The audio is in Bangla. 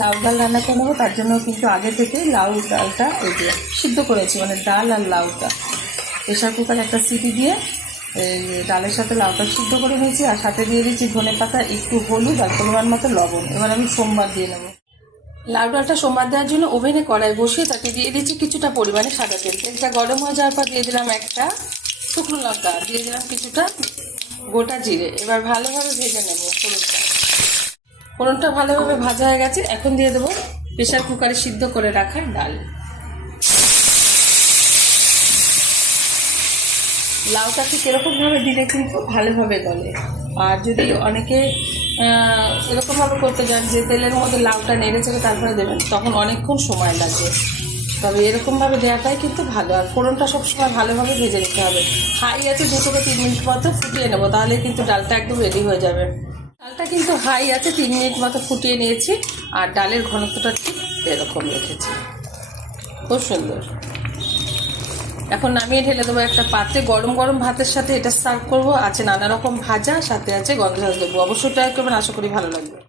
লাউ ডাল রান্না করে নেবো, তার জন্য কিন্তু আগে থেকে লাউ ডালটা এই যে সিদ্ধ করেছি, মানে ডাল আর লাউটা প্রেশার কুকারে একটা সিটি দিয়ে এই ডালের সাথে লাউটা সিদ্ধ করে নিয়েছি, আর সাথে দিয়ে দিয়েছি ধনে পাতা, একটু হলুদ আর পরিমাণ মতো লবণ। এবার আমি সোমবার দিয়ে নেবো। লাউ ডালটা সোমবার দেওয়ার জন্য ওভেনে কড়াই বসিয়ে তাতে দিয়ে দিচ্ছি কিছুটা পরিমাণে সাদা তেল। তেলটা গরম হয়ে যাওয়ার পর দিয়ে দিলাম একটা শুকনো লঙ্কা, দিয়ে দিলাম কিছুটা গোটা জিরে। এবার ভালোভাবে ভেজে নেবো ফোড়নটা। ফোড়নটা ভালোভাবে ভাজা হয়ে গেছে, এখন দিয়ে দেবো প্রেশার কুকারে সিদ্ধ করে রাখা ডাল। লাউটা ঠিক এরকমভাবে দিলে কিন্তু ভালোভাবে গলে। আর যদি অনেকে এরকমভাবে করতে যান যে তেলের মধ্যে লাউটা নেড়ে চেড়ে তারপরে দেবেন, তখন অনেকক্ষণ সময় লাগবে। তবে এরকমভাবে দেওয়াটাই কিন্তু ভালো। আর ফোড়নটা সবসময় ভালোভাবে ভেজে নিতে হবে। হাই আছে 2 থেকে 3 মিনিট মতো ফুটিয়ে নেবো, তাহলে কিন্তু ডালটা একদম রেডি হয়ে যাবে। ডালটা কিন্তু হাই আছে 3 মিনিট মতো ফুটিয়ে নিয়েছি, আর ডালের ঘনত্বটা ঠিক এরকম রেখেছি, খুব সুন্দর। এখন নামিয়ে ঢেলে দেবো একটা পাত্রে। গরম গরম ভাতের সাথে এটা সার্ভ করবো। আছে নানা রকম ভাজা, সাথে আছে গন্ধরাজ লেবু। অবশ্যই ট্রাই করবেন, আশা করি ভালো লাগবে।